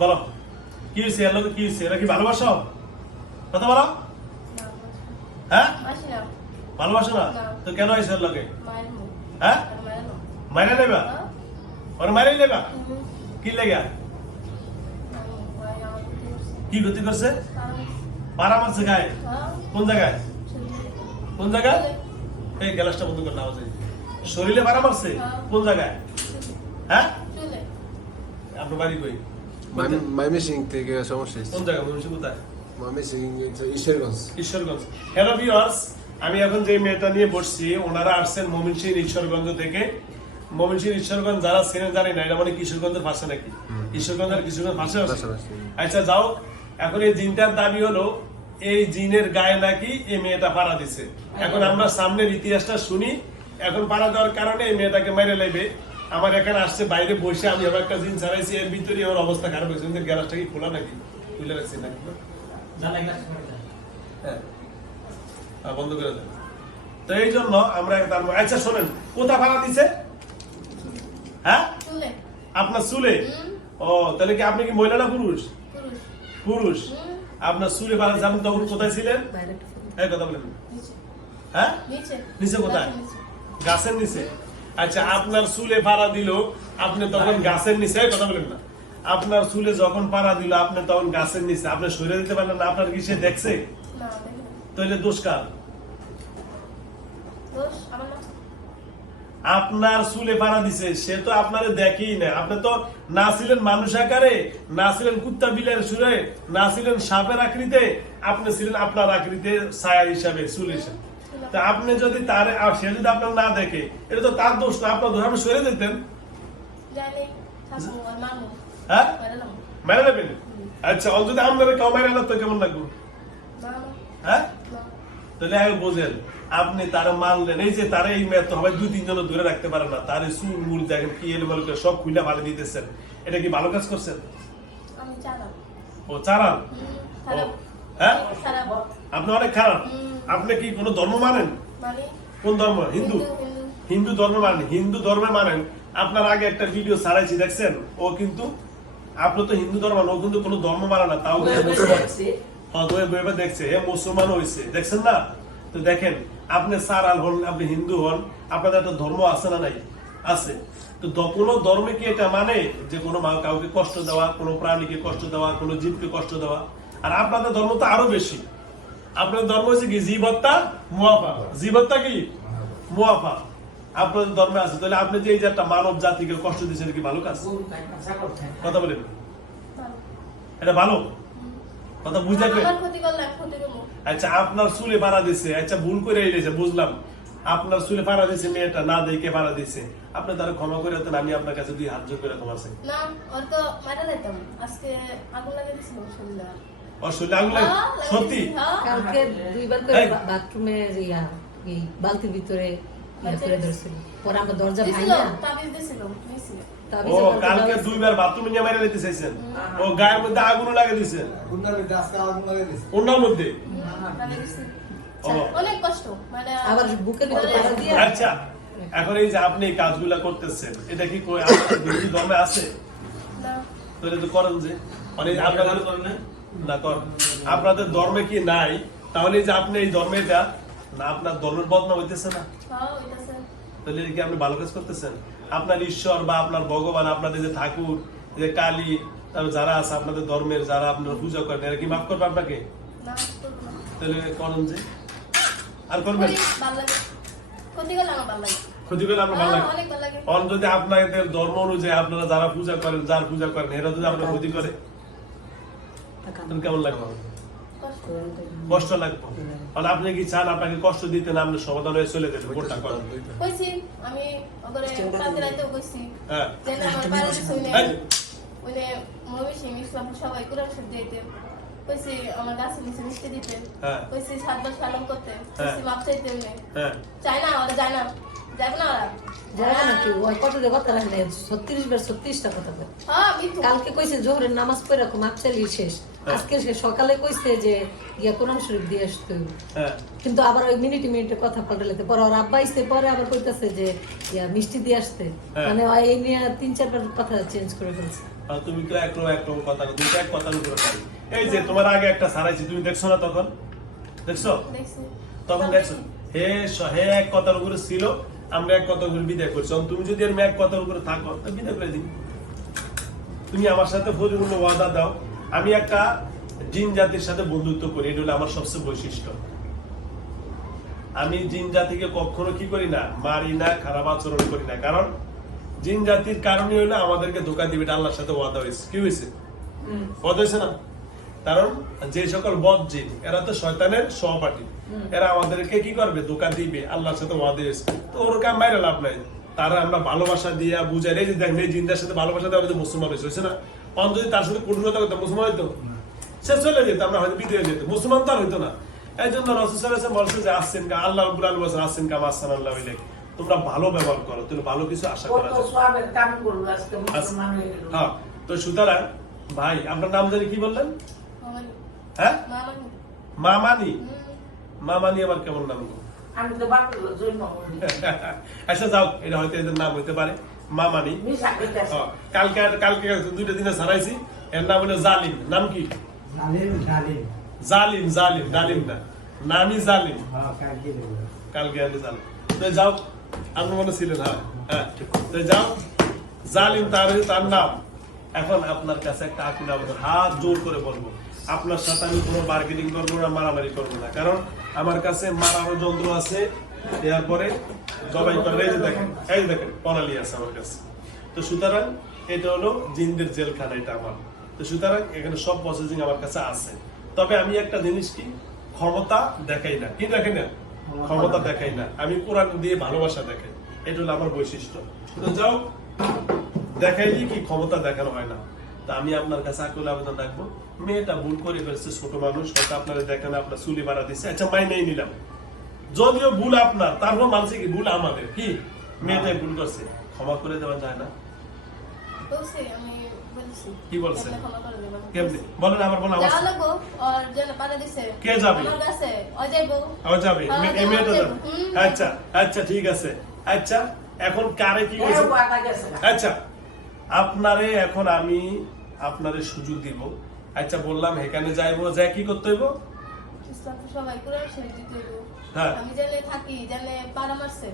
বলো। কি হয়েছে এর লোকে কি হয়েছে এরা কি ভালোবাসো? কথা বলো। হ্যাঁ? ভালোবাসো না। তো কেন হয়েছে এর লোকে হ্যাঁ? মাইনে নেবা? ওর মাইনে নেবা? কি লেগা? কি গতি করছে? পারা মারছে গায়ে? কোন জায়গায়? কোন জায়গায়? এই গ্যালাসটা বন্ধ করে নাও শরীরে পারা মারছে? হ্যাঁ। কোন জায়গায়? হ্যাঁ? আপনার বাড়ি কই? থেকে সমস্যা কোন জায়গা কোথায় ঈশ্বরগঞ্জ ঈশ্বরগঞ্জ হ্যালো ভিউয়ার্স আমি এখন যে মেয়েটা নিয়ে বসছি ওনারা আসছেন মমিনসিং ঈশ্বরগঞ্জ থেকে। মমিনসিং ঈশ্বরগঞ্জ যারা জানি না এটা মানে কিশোরগঞ্জের পাশে নাকি? কিশোরগঞ্জ পাশে আচ্ছা যাও। এখন এই জিনটার দাবি হলো এই জিনের গায়ে নাকি এই মেয়েটা পাড়া দিছে। এখন আমরা সামনের ইতিহাসটা শুনি। এখন পাড়া দেওয়ার কারণে এই মেয়েটাকে মেরে লাইবে আমার এখানে আসছে বাইরে বসে আমি আবার একটা জিন ছাড়াইছি এর ভিতরে আমার অবস্থা খারাপ হয়েছে। ওদের গ্যালাসটা কি খোলা নাকি? খুলে রাখছি নাকি? হ্যাঁ। হ্যাঁ, বন্ধ করে দেন। তো এই জন্য আমরা তার আচ্ছা শোনেন কোথা ভাড়া দিছে? হ্যাঁ? আপনার চুলে? ও তাহলে কি আপনি কি মহিলা না পুরুষ? পুরুষ। আপনার চুলে ভাড়া যাবেন তখন কোথায় ছিলেন? এই কথা বলেন। হ্যাঁ? নিচে। নিচে কোথায়? গাছের নিচে। আচ্ছা আপনার চুলে পাড়া দিল আপনি তখন গাছের নিচে কথা বলেন না। আপনার চুলে যখন পাড়া দিল আপনি তখন গাছের নিচে আপনি সরে দিতে পারলেন না আপনার কি সে দেখছে। তাহলে দোষ কার? আপনার চুলে পাড়া দিছে সে তো আপনারে দেখেই না। আপনি তো না ছিলেন মানুষ আকারে না ছিলেন কুত্তা বিলের সুরে না ছিলেন সাপের আকৃতে আপনি ছিলেন আপনার আকৃতে ছায়া হিসাবে চুল হিসাবে। তা আপনি যদি তার আর সে যদি আপনার না দেখে এটা তো তার দোষ না আপনার দোষ। আপনি সরে দিতেন। হ্যাঁ? মেরে নেবেন? আচ্ছা অল যদি কেউ মেরে না তো কেমন লাগবে? হ্যাঁ? তাহলে আগে বোঝেন আপনি তারা মানলেন এই যে তারা এই মেয়ে তো হবে দুই তিনজন ধরে রাখতে পারে না। তার চুল মুল দেখেন কি এলোমেলো করে সব খুলে ভালো দিতেছেন। এটা কি ভালো কাজ করছেন? ও চারান ও, হ্যাঁ? আপনি অনেক খারাপ। আপনি কি কোনো ধর্ম মানেন? মানে? কোন ধর্ম? হিন্দু। হিন্দু ধর্ম মানেন। হিন্দু ধর্মে মানেন। আপনার আগে একটা ভিডিও ছাড়াইছি দেখছেন? ও কিন্তু আপনি তো হিন্দু ধর্ম ও কিন্তু কোনো ধর্ম মানে না তাও। হ্যাঁ, দেখছে এ মুসলমান হয়েছে দেখছেন না? তো দেখেন আপনি সারাল হন আপনি হিন্দু হন আপনাদের একটা ধর্ম আছে না নাই? আছে। তো কোনো ধর্মে কি এটা মানে? যে কোনো মা- কাউকে কষ্ট দেওয়া কোনো প্রাণীকে কষ্ট দেওয়া কোনো জীবকে কষ্ট দেওয়া? আর আপনাদের ধর্ম তো আরও বেশি। আপনাদের ধর্ম হচ্ছে কি? জীবত্তা মুয়াফা। জীব হত্যা কি? মুয়াফা। আপনাদের ধর্মে আছে। তাহলে আপনি যে এই যে একটা মানব জাতিকে কষ্ট দিচ্ছেন কি ভালো কাজ? কথা বলেন। এটা ভালো? কথা করব আচ্ছা আপনার চুলে পাড়া দিছে। আচ্ছা ভুল করে এলেছে বুঝলাম। আপনার চুলে পাড়া দিছে মেয়েটা না দেখে পাড়া দিছে। আপনি তারা ক্ষমা করে দেন আমি আপনার কাছে দুই হাত জোর করে ক্ষমা চাই। না ওর তো মারা যাইতাম। আজকে আগুন লাগিয়ে দিছিল হ্যাঁ, সত্যি। কালকে দুইবার করে এই। বা- বাথরুমের ইয়া এই বালতির ভিতরে। করে ধরছিল পরে আমরা দরজা দিছিল, ভাঙা তাবিজ দিছিল, ও কালকে দুইবার বাথরুমে নিয়ে মেরে নিতে চাইছেন ও গায়ের মধ্যে আগুন ওনার মধ্যে অনেক কষ্ট মানে আবার বুকের ভিতরে পাড়া দিয়ে আচ্ছা এখন এই যে আপনি কাজগুলা করতেছেন এটা কি কই আপনার ধর্মে আছে? না, তাহলে তো করেন যে। মানে আপনাদের না কর। আপনাদের ধর্মে কি নাই? তাহলে যে আপনি এই ধর্মে এটা না আপনার ধর্মের বদনাম হইতেছে না। হ্যাঁ, তাহলে কি আপনি ভালো কাজ করতেছেন? আপনার ঈশ্বর বা আপনার ভগবান আপনাদের যে ঠাকুর যে কালী যারা আছে আপনাদের ধর্মের যারা আপনারা পূজা করেন এরা কি মাফ করবে আপনাকে? না, না। তাহলে করেন যে। আর করবেন। ক্ষতি করলে আপনার ভালো হ্যাঁ, ভালো লাগে। অন যদি আপনাদের ধর্ম অনুযায়ী আপনারা যারা পূজা করেন যার পূজা করেন এরা যদি আপনার ক্ষতি করে? তাহলে কেমন লাগবে কষ্ট। কষ্ট লাগবে কারণ আপনি কি চান আপনাকে কষ্ট দিতে না আপনি সমাধান হয়ে চলে যেতে কোনটা করেন কইছি, আমি ওগরে কালকে রাতেও কইছি, হ্যাঁ আমার পায়ে দিছে উনি। মমি সিং, ইসলাম সবাই কোরআন শরীফ দিতে। কইছি, আমার গাছের নিচে মিষ্টি দিতে। হ্যাঁ। কইছি, সাত বছর পালন করতে। হ্যাঁ। কইছি, মাপ চাইতে হ্যাঁ চায় না, ওরা যায় না। যাবে না ওরা? যারা নাকি ওই কত কথা লাগে ছত্রিশ বার ছত্রিশটা কথা বলে হ্যাঁ, কালকে কইছে জোহরের নামাজ পড়ে রাখো মাপ শেষ। আজকে সে সকালে কইছে যে ইয়া কোরআন শরীফ দিয়ে আসতে হ্যাঁ। কিন্তু আবার ওই মিনিটে মিনিটে কথা পরে ওর আব্বা আইসে পরে আবার কইতাছে যে ইয়া মিষ্টি দিয়ে আসতে। হ্যাঁ। মানে এই নিয়ে তিন চারবার কথা চেঞ্জ করে ফেলছে। তুমি তো একরকম একরকম কথা দুইটা এক কথার উপরে এই যে তোমার আগে একটা সারাইছি তুমি দেখছ না তখন? দেখছ? তখন দেখছ? হে হে এক কথার উপরে ছিল আমরা এক কথার উপরে বিদায় করছি। তুমি যদি এরম এক কথার উপরে থাকো তো বিদায় করে দিন তুমি আমার সাথে পরিপূর্ণ ওয়াদা দাও। আমি একটা জিন জাতির সাথে বন্ধুত্ব করি এটা হলো আমার সবচেয়ে বৈশিষ্ট্য। আমি জিন জাতিকে কখনো কি করি না মারি না খারাপ আচরণ করি না। কারণ জিন জাতির কারণে হইল আমাদেরকে ধোকা দিবে এটা আল্লাহর সাথে ওয়াদা হয়েছে। কি হয়েছে? ওয়াদা হয়েছে না? কারণ যে সকল বদ জিন এরা তো শয়তানের সহপাঠী। এরা আমাদেরকে কি করবে? ধোকা দিবে। আল্লাহর সাথে ওয়াদা তো ওর কাম বাইরে লাভ নাই। তারা আমরা ভালোবাসা দিয়া বুঝাই এই যে দেখেন এই জিনদের সাথে ভালোবাসা দেওয়া আমাদের মুসলমান হয়েছে হয়েছে না? অন যদি তার সাথে কঠোরতা করতো মুসলমান হইতো? সে চলে যেত আমরা হয়তো বিদেশে যেত। মুসলমান তো আর হইতো না। এই জন্য রসুল বলছে যে আসছেন কা আল্লাহ রব্বুল আলামিন বলছেন আসছেন কাম আসসান আল্লাহ তোমরা ভালো ব্যবহার করো তুমি ভালো কিছু আশা করা মুসলমান হয়ে তো সুতরাং ভাই আপনার নাম জানি কি বললেন। হ্যাঁ? মামানি। আবার কেমন নাম গো? আচ্ছা যাও এটা হয়তো এদের নাম হইতে পারে। হ্যাঁ, কালকে কালকে দুইটা দিনে সারাইছি। এর নাম হলো জালিম। নাম কি? জালিম জালিম। জালিম না। নামই জালিম। কালকে জালিম। তো যাও আপনি মনে ছিলেন হ্যাঁ হ্যাঁ। তো যাও জালিম তার তার নাম। এখন আপনার কাছে একটা আকিল আবেদন হাত জোর করে বলব। আপনার সাথে আমি কোনো বার্গেনিং করব না মারামারি করব না। কারণ আমার কাছে মারারও যন্ত্র আছে এরপরে জবাই করে। এই যে দেখেন, এই দেখেন পড়ালি আছে আমার কাছে। তো সুতরাং এটা হলো জিন্দের জেলখানা, এটা আমার। তো সুতরাং এখানে সব প্রসেসিং আমার কাছে আছে। তবে আমি একটা জিনিস কি, ক্ষমতা দেখাই না। কি দেখেন না? ক্ষমতা দেখাই না। আমি কোরআন দিয়ে ভালোবাসা দেখাই। এটা হলো আমার বৈশিষ্ট্য। তো যাও দেখাইলে কি ক্ষমতা দেখানো হয় না? তা আমি আপনার কাছে আকুল আবেদন রাখব। মেয়েটা ভুল করে ফেলছে ছোট মানুষ হয়তো আপনারা দেখেন আপনার চুলি বাড়া দিচ্ছে আচ্ছা মাই নেই নিলাম। যদিও ভুল আপনার তারপর মানছে কি ভুল আমাদের? কি? মেয়েটাই ভুল করছে। ক্ষমা করে দেওয়া যায় না। বলছি, আমি বলছি। কি বলছেন? কেমনে ক্ষমা করে দেবেন? কেমনি? বলেন আবার বলেন আমার যাওয়া লাগবো, ওর জন্য দিছে। কে যাবে? আমার কাছে, ও যাইবো। আবার যাবে হ্যাঁ, এই মেয়েটা যাবে। আচ্ছা আচ্ছা ঠিক আছে। আচ্ছা এখন কারে কি করছে এও বাটা গেছে আচ্ছা আপনারে এখন আমি আপনারে সুযোগ দিব। আচ্ছা বললাম এখানে যাইবো যা কি করতে হইব? সবাই কোরআন শরীফ দিতে হইবো। হ্যাঁ। আমি জানে থাকি জানে পাড়া মারছে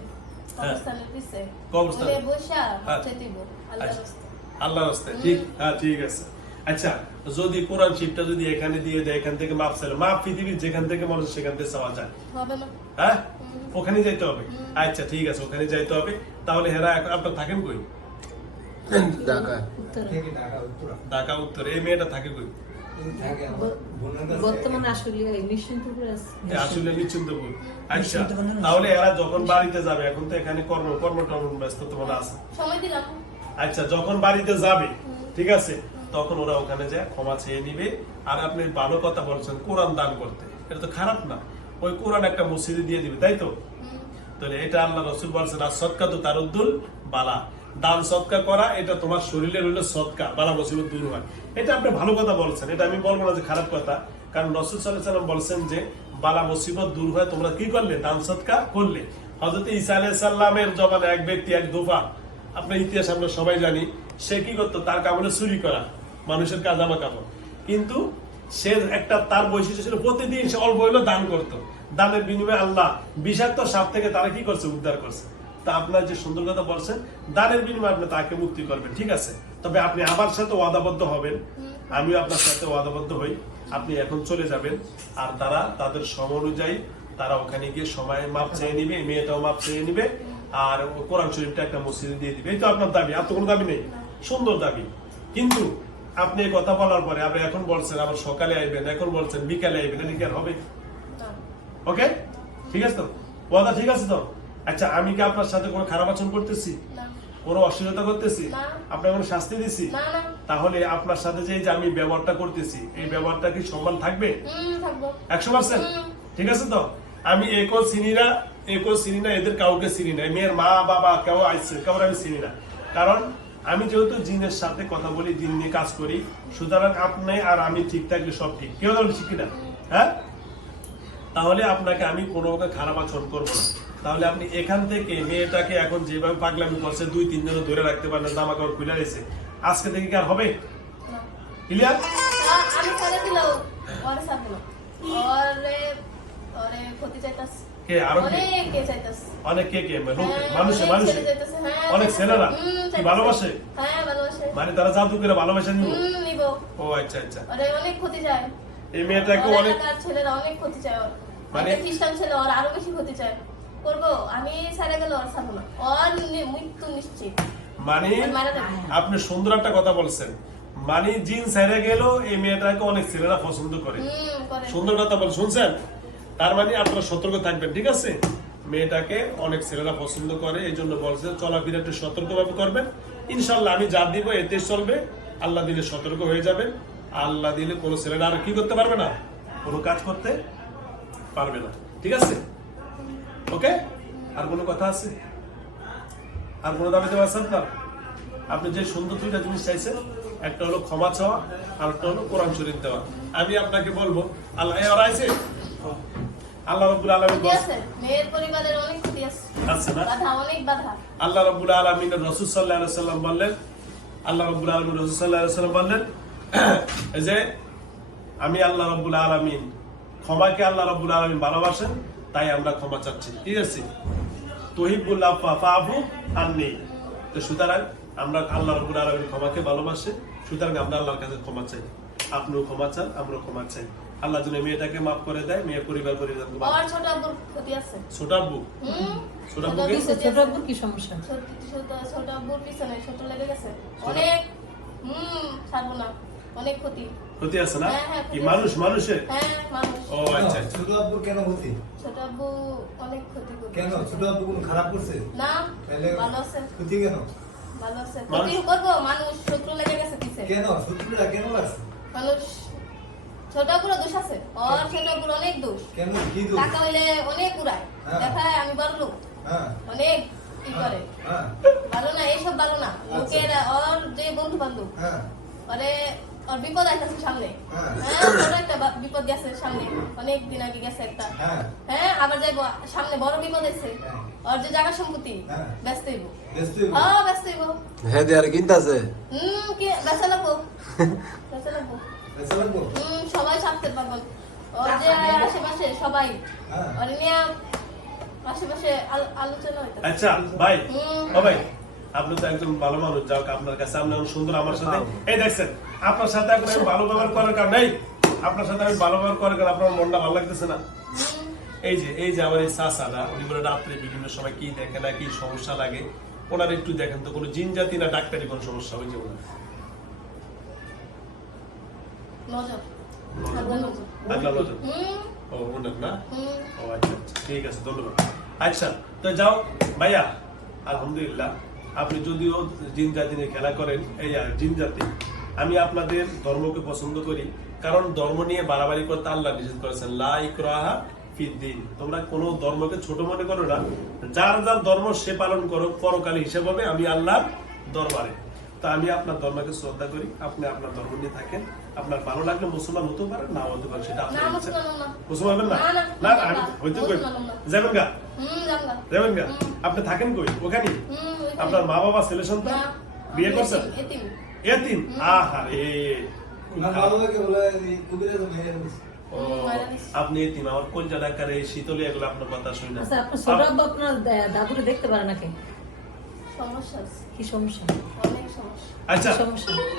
কবরস্থানের পিছে কবরস্থান। ওলে বইসা হ্যাঁ। দিব আল্লাহর আচ্ছা। রাস্তায়। আল্লাহ রাস্তায়। ঠিক হ্যাঁ ঠিক আছে। আচ্ছা যদি কোরআন শিবটা যদি এখানে দিয়ে দেয় এখান থেকে মাপ চাইলে মাপ পৃথিবীর যেখান থেকে মানুষ সেখান থেকে চাওয়া যায়। হ্যাঁ? ওখানে যাইতে হবে? আচ্ছা ঠিক আছে ওখানে যাইতে হবে। তাহলে হেরা আপনার থাকেন কই? ঢাকা উত্তরে থেকে ঢাকা উত্তরা। ঢাকা উত্তরে। এই মেয়েটা থাকে কই? বর্তমানে আসলে আছে আসলে নিশ্চিন্তপুর। আচ্ছা তাহলে এরা যখন বাড়িতে যাবে এখন তো এখানে কর্ম কর্ম টর্ম ব্যস্ত তোমার আছে সময় আচ্ছা যখন বাড়িতে যাবে ঠিক আছে তখন ওরা ওখানে যায় ক্ষমা চেয়ে নিবে। আর আপনি ভালো কথা বলছেন কোরআন দান করতে। এটা তো খারাপ না। ওই কোরআন একটা মসজিদে দিয়ে দিবে তাই তো? তাহলে এটা আল্লাহ রসুল বলছেন আর সৎকা তো তারুদ্দুল বালা। দান সৎকা করা, এটা তোমার শরীরের হইল সৎকা বালা মুসিবত দূর হয়। এটা আপনি ভালো কথা বলছেন, এটা আমি বলব না যে খারাপ কথা, কারণ রসুল সাল্লাম বলছেন যে, বালা মুসিবত দূর হয়, তোমরা কি করলে? দান সৎকা করলে। হজরত ঈসা আলাইহিস সাল্লামের জবানে এক ব্যক্তি এক দোফা, আপনার ইতিহাস আমরা সবাই জানি, সে কি করতো? তার কামড়ে চুরি করা, মানুষের কাজামা কাপড়। কিন্তু সে একটা, তার বৈশিষ্ট্য ছিল প্রতিদিন সে অল্প হইলেও দান করতো। দানের বিনিময়ে আল্লাহ বিষাক্ত সাপ থেকে তারা কি করছে? উদ্ধার করছে। তা আপনার যে সুন্দর কথা বলছেন দানের বিনিময়ে আপনি তাকে মুক্তি করবেন ঠিক আছে? তবে আপনি আমার সাথে ওয়াদাবদ্ধ হবেন। আমিও আপনার সাথে ওয়াদাবদ্ধ হই। আপনি এখন চলে যাবেন। আর তারা তাদের সম অনুযায়ী তারা ওখানে গিয়ে সময় মাপ চেয়ে নিবে মেয়েটাও মাপ চেয়ে নিবে আর কোরআন শরীফটা একটা মসজিদে দিয়ে দিবে। এই তো আপনার দাবি আর তো কোনো দাবি নেই। সুন্দর দাবি। কিন্তু আপনি কথা বলার পরে আপনি এখন বলছেন আবার সকালে আইবেন এখন বলছেন বিকালে আইবেন এটা কি আর হবে? ওকে? ঠিক আছে তো? ওয়াদা ঠিক আছে তো? আচ্ছা আমি কি আপনার সাথে কোনো খারাপ আচরণ করতেছি? না। কোনো অশ্লীলতা করতেছি? আপনার কোনো শাস্তি দিছি? না না। তাহলে আপনার সাথে যে আমি ব্যবহারটা করতেছি এই ব্যবহারটা কি সম্মান থাকবে? একশো পার্সেন্ট? ঠিক আছে তো? আমি একও চিনি না একেও চিনি না এদের কাউকে চিনি না। মেয়ের মা বাবা কেউ আসছে কাউকে আমি চিনি না। কারণ আমি যেহেতু জিনের সাথে কথা বলি দিন নিয়ে কাজ করি সুতরাং আপনি আর আমি ঠিক থাকলে সব ঠিক। কেউ আমি ঠিক কিনা হ্যাঁ? তাহলে আপনাকে আমি কোনো খারাপ আচরণ করব না। তাহলে আপনি এখান থেকে মেয়েটাকে এখন যেভাবে পাগলামি করছে দুই তিন জন ধরে রাখতে পারেন জামা কাপড় খুলে রয়েছে আজকে থেকে কি আর হবে? ক্লিয়ার? অনেক কে কে কে? লোকে হ্যাঁ, মানুষে মানুষে। ছেলে চাইতাছে, হ্যাঁ, অনেক ছেলেরা। কি ভালোবাসে? হ্যাঁ মানে তারা জাদু করে ভালোবাসা নিব? ও আচ্ছা আচ্ছা। অনেক ক্ষতি এই মেয়েটাকে অনেক ছেলেরা অনেক ক্ষতি চায় মানে- মানে খ্রিস্টান ছেলে ওর আরও বেশি ক্ষতি চায়। করব? আমি ছেড়ে গেলে ওর না। ওর মৃত্যু নিশ্চিত। মানে আপনি সুন্দর একটা কথা বলছেন। মানে জিন ছেড়ে গেল এই মেয়েটাকে অনেক ছেলেরা পছন্দ করে। করে। সুন্দর কথা বল শুনছেন? তার মানে আপনারা সতর্ক থাকবেন ঠিক আছে? মেয়েটাকে অনেক ছেলেরা পছন্দ করে এই জন্য বলছে চলাফেরা একটু সতর্কভাবে করবেন। ইনশাল্লাহ আমি যা দিব এতে চলবে। আল্লাহ দিলে সতর্ক হয়ে যাবেন। আল্লাহ দিলে কোনো ছেলেরা আর কি করতে পারবে না? কোনো কাজ করতে পারবে না। ঠিক আছে? ওকে? আর কোনো কথা আছে? আর কোনো দাবি দেওয়া আছে আপনার আপনি যে সুন্দর দুইটা জিনিস চাইছেন একটা হলো ক্ষমা চাওয়া আর একটা হলো কোরআন শরীফ দেওয়া। আমি আপনাকে বলব আল্লাহ ওরা আছে? আল্লাহ রব্বুল আলমী ক্ষতি আছে মেয়ের পরিবারের অনেক ক্ষতি আছে। আছে না? বাধা অনেক বাধা। আল্লাহ রব্বুল আলমিনের রসুল সাল্লাহ সাল্লাম বললেন আল্লাহ রব্বুল আলমিন রসুল সাল্লাহ সাল্লাম বললেন যে আমি আল্লাহ রব্বুল আলমিন ক্ষমাকে আল্লাহ রব্বুল আলমিন ভালোবাসেন তাই আমরা ক্ষমা চাচ্ছি। ঠিক আছে? তহিবুল্লাহ ফাফু আর নেই তো সুতরাং আমরা আল্লাহ রব্বুল আলমিন ক্ষমাকে ভালোবাসে সুতরাং আমরা আল্লাহর কাছে ক্ষমা চাই। আপনিও ক্ষমা চান আমরাও ক্ষমা চাই। আল্লাহ যেন মেয়েটাকে মাফ করে দেয় মেয়ে পরিবার পরিবার ওর ছোট আব্বুর ক্ষতি আছে। ছোট আব্বু? হুম? ছোট আব্বুকে? কিসে ছোট আব্বুর কি সমস্যা? ছোট ছোট ছোট আব্বুর পিছনে ছোট লেগে গেছে। অনেক হুম ছাড়বো না। অনেক ক্ষতি। ক্ষতি আছে না? হ্যাঁ, হ্যাঁ, কি মানুষ আছে। মানুষের? হ্যাঁ ও আচ্ছা আচ্ছা। ছোট আব্বুর কেন হতি ছোট আব্বু অনেক ক্ষতি করছে। কেন? ছোট আব্বু কোন খারাপ করছে? না তাহলে ভালো আছে। ক্ষতি কেন? ভালো আছে। ক্ষতি করব মানুষ শত্রু লেগে গেছে পিছে কেন? শত্রুরা কেন লাগছে? মানুষ ছোট আব্বুরও দোষ আছে। ওর ছোট আব্বুর অনেক দোষ। কেন? কি দোষ? টাকা হইলে অনেক উড়ায়। দেখায় আমি বড় লোক হ্যাঁ। অনেক ই করে? হ্যাঁ। ভালো না এইসব ভালো না। লোকের ওর যে বন্ধু বান্ধব হ্যাঁ। ওরে ওর বিপদ আইতাছে সামনে। হ্যাঁ। হ্যাঁ বড় একটা বিপদ গেছে সামনে। অনেক দিন আগে গেছে একটা। হ্যাঁ। হ্যাঁ আবার যাইব। সামনে বড় বিপদ আছে হ্যাঁ। ওর যে জায়গা সম্পত্তি হ্যাঁ। ব্যস্ত হইব। হ্যাঁ ব্যস্ত হইব। হ্যাঁ দেয়ার কিনতাছে হুম কি বেচা লাগবো? বেচা লাগবো? ব্যস্ত লাগবো? হুম সবাই ছাড়তে পারব। ওর যে আশেপাশে সবাই। হ্যাঁ। ওর নিয়ে আশেপাশে আল- আলোচনা হইতাছে। আচ্ছা ভাই। ও ভাই আপনি তো একজন ভালো মানুষ যাও আপনার কাছে আপনি অনেক সুন্দর আমার সাথে। এই দেখছেন আপনার সাথে এখন আমি ভালো ব্যবহার করার কারণ নেই আপনার সাথে আমি ভালো ব্যবহার করার কারণ আপনার মনটা ভালো লাগতেছে না। এই যে এই যে আমার এই চাচারা উনি বলে রাত্রে বিভিন্ন সময় কি দেখে না কি সমস্যা লাগে ওনার একটু দেখেন তো কোনো জিন জাতি না ডাক্তারি কোনো সমস্যা হয়েছে ওনার। ও না? ও আচ্ছা আচ্ছা ঠিক আছে ধন্যবাদ। আচ্ছা তো যাও ভাইয়া আলহামদুলিল্লাহ। আপনি যদিও জিন জাতি নিয়ে খেলা করেন, এই জিন জাতি, আমি আপনাদের ধর্মকে পছন্দ করি, কারণ ধর্ম নিয়ে বাড়াবাড়ি করতে আল্লাহ নিষেধ করেছেন লাইক রাহা ফিদ্দিন তোমরা কোনো ধর্মকে ছোট মনে করো না, যার যার ধর্ম সে পালন করো পরকালে হিসেব হবে, আমি আল্লাহ দরবারে। তা আমি আপনার ধর্মকে শ্রদ্ধা করি, আপনি আপনার ধর্ম নিয়ে থাকেন। আপনার ভালো লাগলে মুসলমান হতে পারে না হতে পারে সেটা আপনার ইচ্ছা। মুসলমান হবেন না? না, আমি হইতে কই। যাবেন গা? যাবেন গা। আপনি থাকেন কই? ওখানে? আপনার মা বাবা ছেলে সন্তান? বিয়ে করছেন? এতিম, আপনি এতিম আমার ডাক্তার এই শীতলে এগুলো আপনার কথা শুনি না? আচ্ছা আপনার দাদুরে দেখতে পারে নাকি? সমস্যা কি সমস্যা। আচ্ছা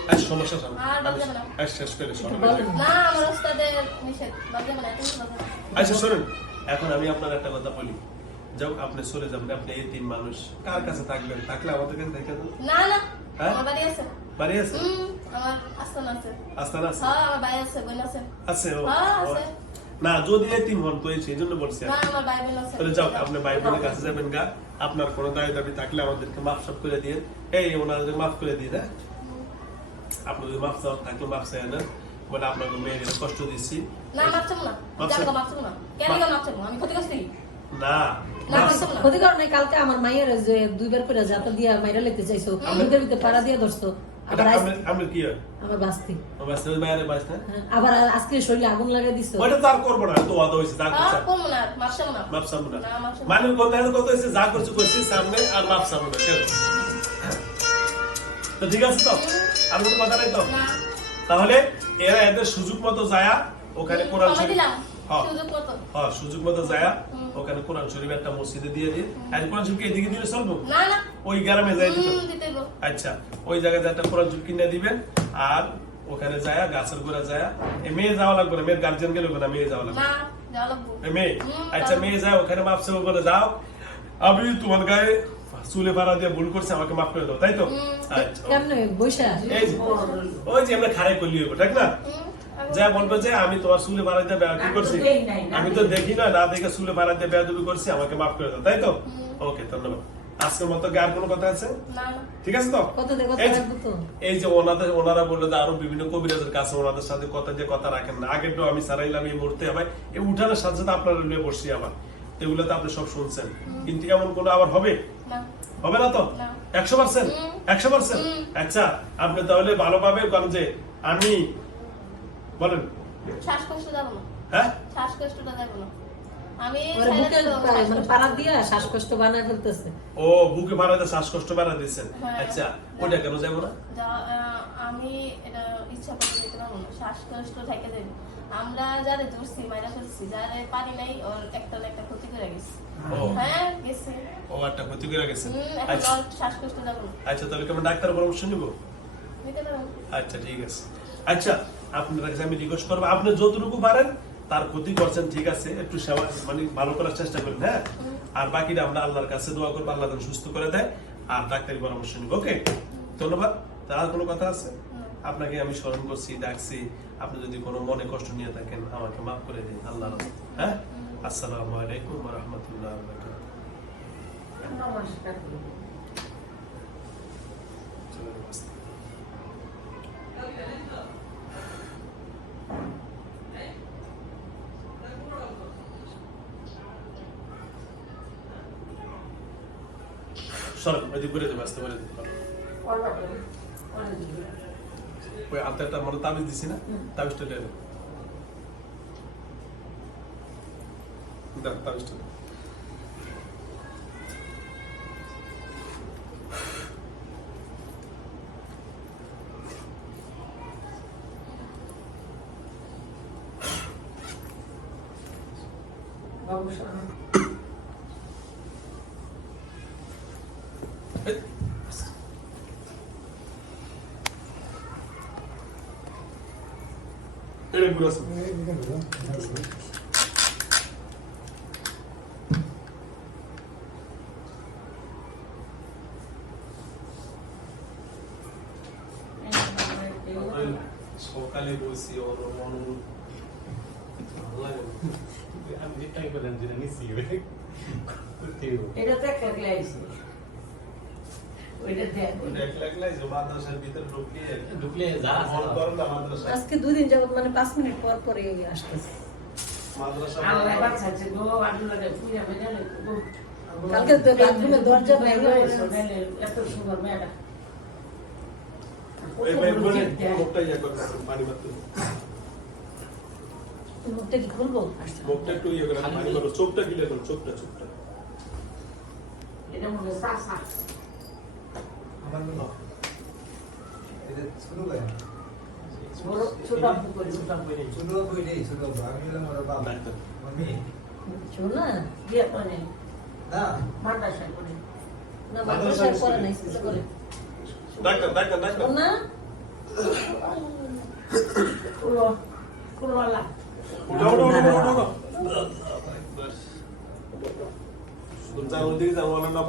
কি সমস্যা আচ্ছা আর শেষ করে। আচ্ছা শুনুন। এখন আমি আপনার একটা কথা বলি। যাও আপনি চলে যাবেন আপনি এতিম মানুষ কার কাছে থাকবেন? থাকলে আমাদের কাছে দেখে দেন। না, না, হ্যাঁ? বাড়ি আছে। বাড়ি আছে? আমার আস্তানা আছে। আস্তানা আছে? হ্যাঁ, আমার আছে, বোন আছে। আছে হ্যাঁ, আছে। না যদি এতিম হন তো সেই জন্য বলছি। তাহলে যাও আপনি ভাই বোনের কাছে যাবেন গা আপনার কোনো দাবি দাবি থাকলে আমাদেরকে মাফ সাফ করে দিয়ে এই ওনাদের মাফ করে দিয়ে হ্যাঁ আপনি যদি মাফ চাওয়ার থাকলে মাফ চাই না বলে আপনাকে কষ্ট দিচ্ছি না, মাপ চাবো না। মাপ চাবো? না। কেন মাপ- চাবো? আমি ক্ষতি করছি? না না মাপছো না ক্ষতি কারণে কালকে আমার মায়ের যে দুইবার করে যাতা দিয়া মাইরা লেতে চাইছো ভিতরে পাড়া দিয়ে ধরছো এটা আবার আমি আমি কি আমার বাস্তি আমার বাচ্চাদের বাইরে বাস আবার আজকে শরীরে আগুন লাগিয়ে দিছো। ওইটা তো আর না তো ওয়াদা হয়েছে যা আর করছে না মাপছো না। মাপ না। মানে কথা কথা হয়েছে? যা করছে করছি সামনে আর মাপ সামনে তো ঠিক আছে তো? আর কোনো কথা নাই তো? তাহলে এরা এদের সুযোগ মতো যায়া ওখানে কোরআন শরীফ দিলাম। হ্যাঁ। হ্যাঁ সুযোগ মতো যায়া ওখানে কোরআন শরীফ একটা মসজিদে দিয়ে দিন। আর কোরআন শরীফ এদিকে দিলে চলবো? না না। ওই গ্রামে যাই দিতে আচ্ছা ওই জায়গায় একটা কোরআন শরীফ কিনে দিবেন আর ওখানে যায়া গাছের গোড়া যায়া। এ মেয়ে যাওয়া লাগবে না মেয়ের গার্জেন গেলে না মেয়ে যাওয়া লাগবে। না মেয়ে আচ্ছা মেয়ে যায় ওখানে মাপ সেবা করে যাও আমি তোমার গায়ে চুলে পাড়া দিয়ে ভুল করছে আমাকে মাফ করে দাও তাই তো। আচ্ছা ওই যে আমরা খারাই করলি হইবো, ঠিক না? যা বলবে যে আমি তোমার চুলে বাড়াইতে বেয়া কি করছি? না। আমি তো। দেখি না না দেখে চুলে বাড়াইতে বেয়াদবি করছি আমাকে মাফ করে দাও তাই তো? ওকে ধন্যবাদ। আজকের মতো কি আর কোনো কথা আছে? ঠিক আছে তো? এই যে- ওনাদের ওনারা বলল যে আরও বিভিন্ন কবিরাজের কাছে ওনাদের সাথে কথা যে কথা রাখেন না। আগের আমি সারাইলাম এই মুহূর্তে আবার এই উঠানের সাথে সাথে আপনারা নিয়ে বসছি আবার। এগুলো তো আপনি সব শুনছেন। কিন্তু এমন কোনো আবার হবে? হবে না তো? একশো পার্সেন্ট? একশো পার্সেন্ট? আচ্ছা আপনি তাহলে ভালোভাবে কারণ যে আমি বলেন। শ্বাসকষ্ট যাব না। হ্যাঁ? শ্বাসকষ্টটা না। শ্বাসকষ্ট। পাড়া দিয়া শ্বাসকষ্ট বানায় ফেলতেছে। ও বুকে বাড়াতে শ্বাসকষ্ট বাড়া দিচ্ছেন হ্যাঁ। আচ্ছা ওটা কেন যাব না? আমি এটা ইচ্ছা করে যেতে পারব না শ্বাসকষ্ট থেকে দেবে। আমরা যারে ধরছি মাইরা ফেলছি যারে পারি নাই ওর একটা না একটা ক্ষতি করে গেছি। হ্যাঁ গেছে। ও একটা ক্ষতি করে গেছে। আচ্ছা। শ্বাসকষ্ট যাব আচ্ছা তাহলে কেমন ডাক্তার পরামর্শ নিবো? আচ্ছা ঠিক আছে। আচ্ছা আপনার কাছে আমি রিকোয়েস্ট করব আপনি যতটুকু পারেন তার ক্ষতি করছেন, ঠিক আছে, একটু সেবা মানে ভালো করার চেষ্টা করেন হ্যাঁ? আর বাকিটা আমরা আল্লাহর কাছে দোয়া করব, আল্লাহ সুস্থ করে দেয়। আর ডাক্তারি পরামর্শ নিব, ওকে? ধন্যবাদ। তার কোনো কথা আছে? আপনাকে আমি স্মরণ করছি, ডাকছি। আপনি যদি কোনো মনে কষ্ট নিয়ে থাকেন, আমাকে মাফ করে দিন আল্লাহ হ্যাঁ? আসসালামু আলাইকুম রহমতুল্লাহ নমস্কার সরেন ওই দিক ঘুরে যাবে আসতে পারে করবা তো করে দিবি ওই হাতেরটা মানে তাবিজ দিছি না তাবিজটা দেন দেন তাবিজটা দেন। বাবু ওই সকালে বলছি ওর অনুরোধ আমি যেটাই বললাম যেটা এটা তো আজকে দুই দিন। যাবত মানে পাঁচ মিনিট পর পরে আসতেছে। কালকে তো বাথরুমে দরজা ভেঙে এত সুন্দর মেয়েটা। মুখটা ইয়া পানি কি খুলবো? মুখটা একটু ইয়ে করে চোখটা চোখটা এটা মনে হয় ডাক্তার। শোন না ডাক্তার ডাক্তার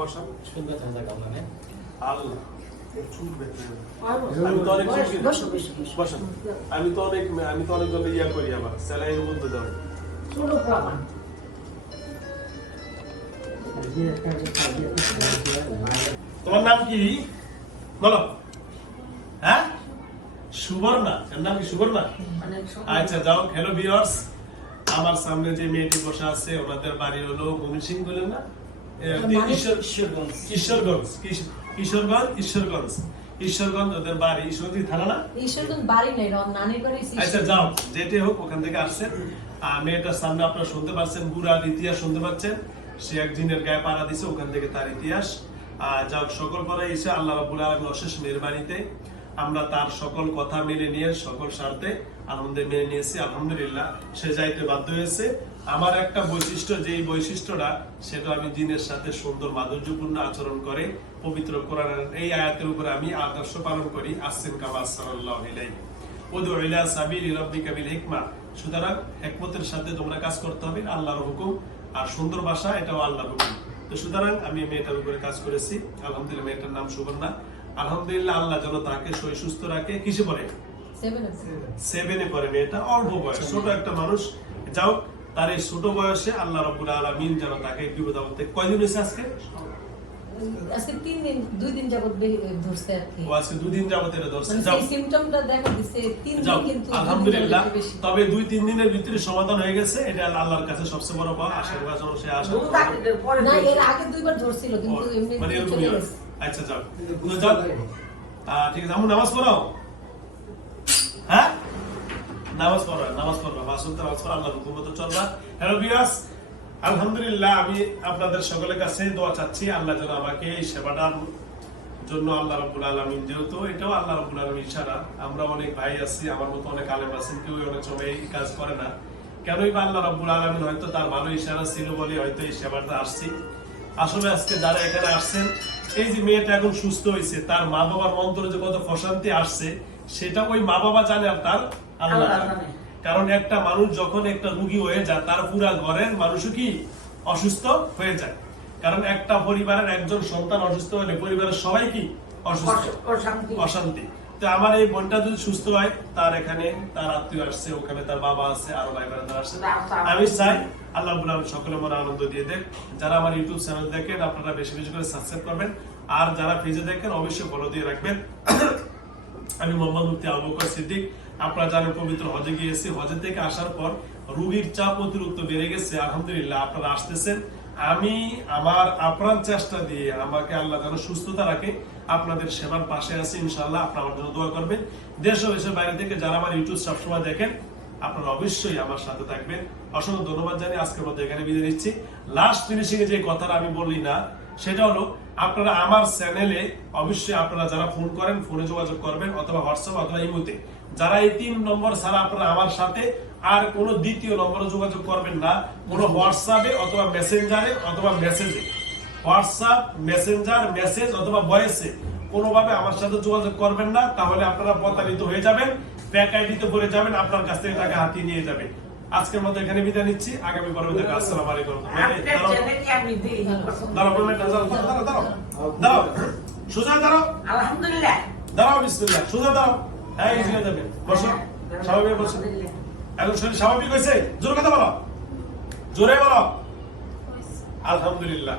বসান সুন্দর ঠান্ডা কামনা আমি তো অনেক আমি তো অনেক আমি তো অনেক ইয়া করি আবার। স্যালাইন বলতে দাও। তোমার নাম কি? বলো। হ্যাঁ? সুবর্ণা। এর নাম কি সুবর্ণা? আচ্ছা যাও হ্যালো ভিউয়ার্স আমার সামনে যে মেয়েটি বসে আছে ওনাদের বাড়ি হলো ময়মনসিং বলে না? মানে- ঈশ্বর ঈশ্বরগঞ্জ। কিশ- কিশোরগঞ্জ ঈশ্বরগঞ্জ। ঈশ্বরগঞ্জ ওদের বাড়ি। ঈশ্বরগঞ্জ থানা না? ঈশ্বরগঞ্জ বাড়ি নেই নানির বাড়ি আচ্ছা যাও যেটাই হোক ওখান থেকে আসছেন। মেয়েটার সামনে আপনারা শুনতে পাচ্ছেন বুড়ার ইতিহাস শুনতে পাচ্ছেন। সে এক জিনের গায়ে পাড়া দিছে ওখান থেকে তার ইতিহাস। আর যাও সকল পরে এসে আল্লাহ রাবুল আলম অশেষ মেহরবানিতে আমরা তার সকল কথা মেনে নিয়ে সকল স্বার্থে আনন্দে মেনে নিয়েছি। আলহামদুলিল্লাহ সে যাইতে বাধ্য হয়েছে। আমার একটা বৈশিষ্ট্য যেই বৈশিষ্ট্যটা সেটা আমি দিনের সাথে সুন্দর মাধুর্যপূর্ণ আচরণ করে পবিত্র কোরআনের এই আয়াতের উপরে আমি আদর্শ পালন করি। আসিম কামা সাল্লাহ ইলাইহি ইলা সাবিলি রাব্বিকা বিল হিকমা। সুতরাং হিকমতের সাথে তোমরা কাজ করতে হবে আল্লাহর হুকুম। আর সুন্দর ভাষা এটাও আল্লাহর হুকুম। তো সুতরাং আমি মেয়েটার উপরে কাজ করেছি। আলহামদুলিল্লাহ মেয়েটার নাম সুবর্ণা। আলহামদুলিল্লাহ আল্লাহ যেন তাকে সই সুস্থ রাখে। কিসে পড়ে? সেভেন আছে সেভেনে পড়ে মেয়েটা অল্প বয়স ছোট একটা মানুষ। যাও তার এই ছোট বয়সে আল্লাহ রব্বুল আলামিন যেন তাকে বিপদ আপদ থেকে কয়দিন হয়েছে আজকে? আজকে তিন দিন দুই দিন যাবত ধরছে আর কি। ও আজকে দুদিন যাবত এটা ধরছে। মানে যাও। সেই সিমটমটা দেখা দিছে তিন দিন কিন্তু আলহামদুলিল্লাহ। তবে দুই তিন দিনের ভিতরে সমাধান হয়ে গেছে এটা আল্লাহর কাছে সবচেয়ে বড় পাওয়া। আশা করা সে আশা দুধ থাকলে পরে না। এর আগে দুইবার ধরছিল কিন্তু এমনি মানে চলে গেছে। আচ্ছা যাও। যাও। আহ, ঠিক আছে আমু নামাজ পড়াও? হ্যাঁ? নামাজ নামাজ পড়বা মাসুল নামাজ পড়া, আল্লাহর হুকুম চলবা। হ্যালো বিয়াস আলহামদুলিল্লাহ, আমি আপনাদের সকলের কাছে দোয়া চাচ্ছি, আল্লাহ যেন আমাকে এই সেবাটার জন্য আল্লাহ রাব্বুল আলামিন, যেহেতু এটাও আল্লাহ রাব্বুল আলামিন ইশারা, আমরা অনেক ভাই আছি, আমার মতো অনেক আলেম আছেন কেউ অনেক কাজ করে না। কেনই বা আল্লাহ রাব্বুল আলামিন হয়তো তার ভালো ইশারা ছিল বলে হয়তো এই সেবাটা আসছি। আসলে আজকে যারা এখানে আসছেন, এই যে মেয়েটা এখন সুস্থ হয়েছে তার মা বাবার মন্ত্রে যে কত প্রশান্তি আসছে, সেটা ওই মা বাবা জানে আর তার আল্লাহ। কারণ একটা মানুষ যখন একটা রুগী হয়ে যায় তার পুরা ঘরের মানুষও কি অসুস্থ হয়ে যায়? কারণ একটা পরিবারের একজন সন্তান অসুস্থ হলে পরিবারের সবাই কি অসুস্থ? অশান্তি। তো আমার এই বোনটা যদি সুস্থ হয় তার এখানে তার আত্মীয় আসছে ওখানে তার বাবা আছে আরও ভাই বোনেরা আসছে। আমি চাই আল্লাহ রাব্বুল আলামিন সকলে মনে আনন্দ দিয়ে দেখ যারা আমার ইউটিউব চ্যানেল দেখেন আপনারা বেশি বেশি করে সাবস্ক্রাইব করবেন। আর যারা পেজে দেখেন অবশ্যই ফলো দিয়ে রাখবেন। আমি মোহাম্মদ মুফতি আবু বকর সিদ্দিক আপনারা জানেন পবিত্র হজে গিয়েছি। হজে থেকে আসার পর রোগীর চাপ অতিরিক্ত বেড়ে গেছে। আলহামদুলিল্লাহ, আপনারা আসতেছেন। আমি আমার আপ্রাণ চেষ্টা দিয়ে আমাকে আল্লাহ যেন সুস্থতা রাখে, আপনাদের সেবার পাশে আছি ইনশাল্লাহ আপনারা আমার জন্য দোয়া করবেন। দেশ ও দেশের বাইরে থেকে যারা আমার ইউটিউব সবসময় দেখেন, আপনারা অবশ্যই আমার সাথে থাকবেন। অসংখ্য ধন্যবাদ জানিয়ে আজকের মধ্যে এখানে বিদায় নিচ্ছি। লাস্ট ফিনিশিং এ যে কথাটা আমি বললি না, সেটা হলো, আপনারা আমার চ্যানেলে অবশ্যই আপনারা যারা ফোন করেন ফোনে যোগাযোগ করবেন, অথবা হোয়াটসঅ্যাপ অথবা ইমোতে। যারা এই তিন নম্বর ছাড়া আপনারা আমার সাথে আর কোনো দ্বিতীয় নম্বরে যোগাযোগ করবেন না কোনো হোয়াটসঅ্যাপে অথবা মেসেঞ্জারে অথবা মেসেজে হোয়াটসঅ্যাপ মেসেঞ্জার মেসেজ অথবা ভয়েসে কোনোভাবে আমার সাথে যোগাযোগ করবেন না তাহলে আপনারা প্রতারিত হয়ে যাবেন ব্যাক আইডিতে পড়ে যাবেন আপনার কাছ থেকে টাকা হাতিয়ে নিয়ে যাবে আজকের মতো এখানে বিদায় নিচ্ছি আগামী পর্বে থেকে আসসালামু আলাইকুম। দাঁড়াও, দাঁড়াও, সোজা দাঁড়াও। আলহামদুলিল্লাহ। দাঁড়াও বিসমিল্লাহ। সোজা দাঁড়াও। হ্যাঁ ইজিলে যাবে বসো। স্বাভাবিক বসো। এখন শরীর স্বাভাবিক হয়েছে? জোরে কথা বলো। জোরে বলো। আলহামদুলিল্লাহ।